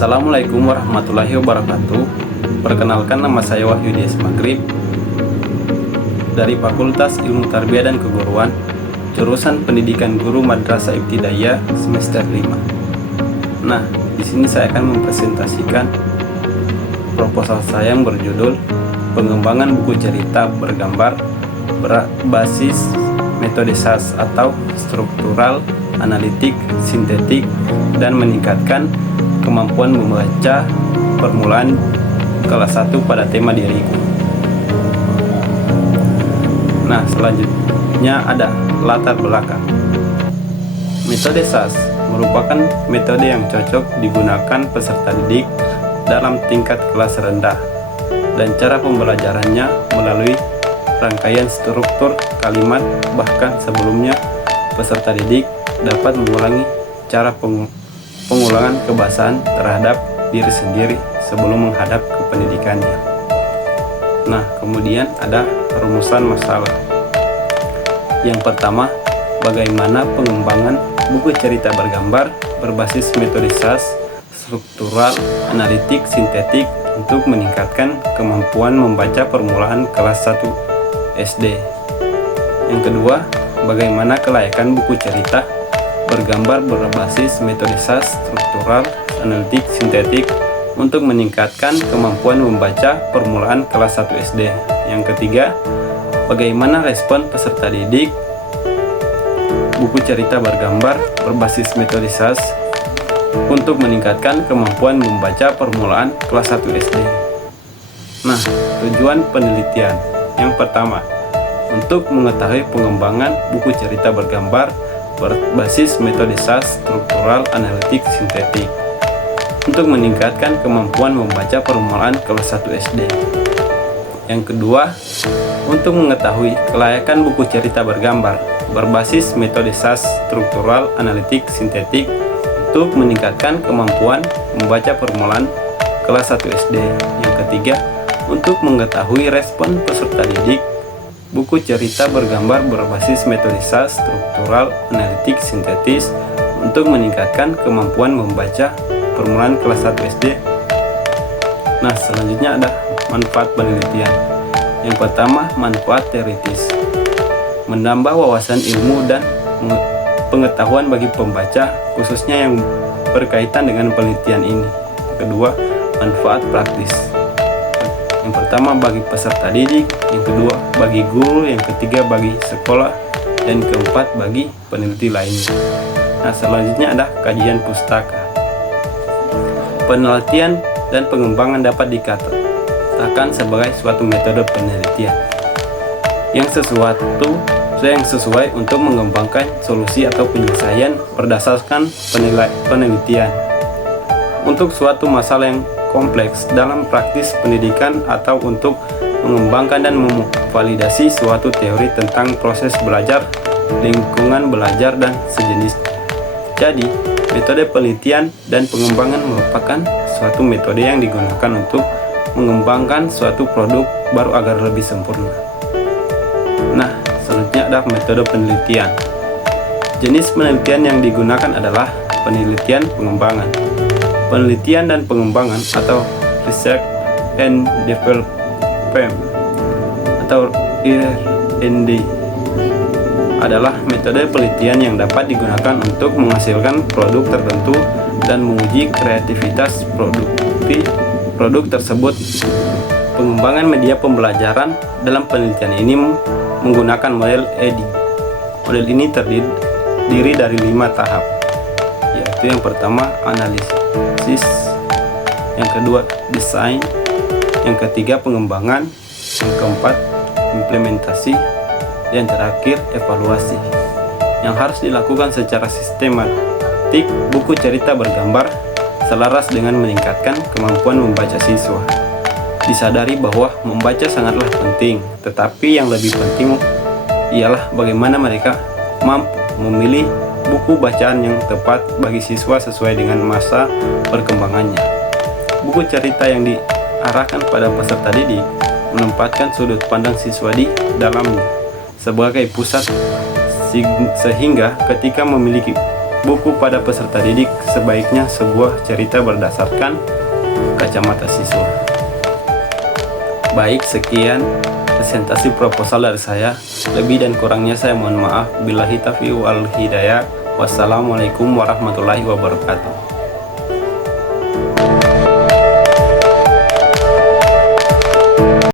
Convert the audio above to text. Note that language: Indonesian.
Assalamualaikum warahmatullahi wabarakatuh. Perkenalkan, nama saya Wahyu Dias Maghrib dari Fakultas Ilmu Tarbiyah dan Keguruan, jurusan Pendidikan Guru Madrasah Ibtidaiyah semester 5. Nah, di sini saya akan mempresentasikan proposal saya yang berjudul Pengembangan buku cerita bergambar berbasis metode SAS atau struktural, analitik, sintetik, dan meningkatkan kemampuan membaca permulaan kelas 1 pada tema diriku. Nah, selanjutnya ada latar belakang. Metode SAS merupakan metode yang cocok digunakan peserta didik dalam tingkat kelas rendah, dan cara pembelajarannya melalui rangkaian struktur kalimat. Bahkan sebelumnya peserta didik dapat mengulangi cara pengulangan kebahasaan terhadap diri sendiri sebelum menghadap ke pendidikannya. Nah, kemudian ada rumusan masalah. Yang pertama, bagaimana pengembangan buku cerita bergambar berbasis metode SAS, struktural, analitik, sintetik untuk meningkatkan kemampuan membaca permulaan kelas 1 SD. Yang kedua, bagaimana kelayakan buku cerita bergambar berbasis metode SAS, struktural, analitik, sintetik untuk meningkatkan kemampuan membaca permulaan kelas 1 SD. Yang ketiga, bagaimana respon peserta didik buku cerita bergambar berbasis metode SAS untuk meningkatkan kemampuan membaca permulaan kelas 1 SD. Nah, tujuan penelitian. Yang pertama, untuk mengetahui pengembangan buku cerita bergambar berbasis metode SAS, struktural, analitik, sintetik untuk meningkatkan kemampuan membaca permulaan kelas 1 SD. Yang kedua, untuk mengetahui kelayakan buku cerita bergambar berbasis metode SAS, struktural, analitik, sintetik untuk meningkatkan kemampuan membaca permulaan kelas 1 SD. Yang ketiga, untuk mengetahui respon peserta didik buku cerita bergambar berbasis metode SAS, struktural, analitik, sintetis untuk meningkatkan kemampuan membaca permulaan kelas 1 SD. Nah, selanjutnya ada manfaat penelitian. Yang pertama, manfaat teoritis. Menambah wawasan ilmu dan pengetahuan bagi pembaca, khususnya yang berkaitan dengan penelitian ini. Kedua, manfaat praktis. Yang pertama, bagi peserta didik, yang kedua bagi guru, yang ketiga bagi sekolah, dan keempat bagi peneliti lainnya. Nah, selanjutnya ada kajian pustaka. Penelitian dan pengembangan dapat dikatakan sebagai suatu metode penelitian yang sesuai untuk mengembangkan solusi atau penyelesaian berdasarkan penelitian untuk suatu masalah yang kompleks dalam praktis pendidikan atau untuk mengembangkan dan memvalidasi suatu teori tentang proses belajar, lingkungan belajar, dan sejenisnya. Jadi, metode penelitian dan pengembangan merupakan suatu metode yang digunakan untuk mengembangkan suatu produk baru agar lebih sempurna. Nah, selanjutnya ada metode penelitian. Jenis penelitian yang digunakan adalah penelitian pengembangan. Penelitian dan pengembangan atau Research and Development atau R&D adalah metode penelitian yang dapat digunakan untuk menghasilkan produk tertentu dan menguji kreativitas produk tersebut. Pengembangan media pembelajaran dalam penelitian ini menggunakan model EDI. Model ini terdiri dari 5 tahap, yaitu yang pertama analisis, yang kedua desain, yang ketiga pengembangan, yang keempat implementasi, dan terakhir evaluasi, yang harus dilakukan secara sistematik. Buku cerita bergambar selaras dengan meningkatkan kemampuan membaca siswa. Disadari bahwa membaca sangatlah penting, tetapi yang lebih penting ialah bagaimana mereka mampu memilih buku bacaan yang tepat bagi siswa sesuai dengan masa perkembangannya. Buku cerita yang diarahkan pada peserta didik menempatkan sudut pandang siswa di dalamnya sebagai pusat, sehingga ketika memiliki Buku pada peserta didik sebaiknya sebuah cerita berdasarkan kacamata siswa. Baik, sekian presentasi proposal dari saya. Lebih dan kurangnya saya mohon maaf. Billahi taufiq wal hidayah. Wassalamualaikum warahmatullahi wabarakatuh.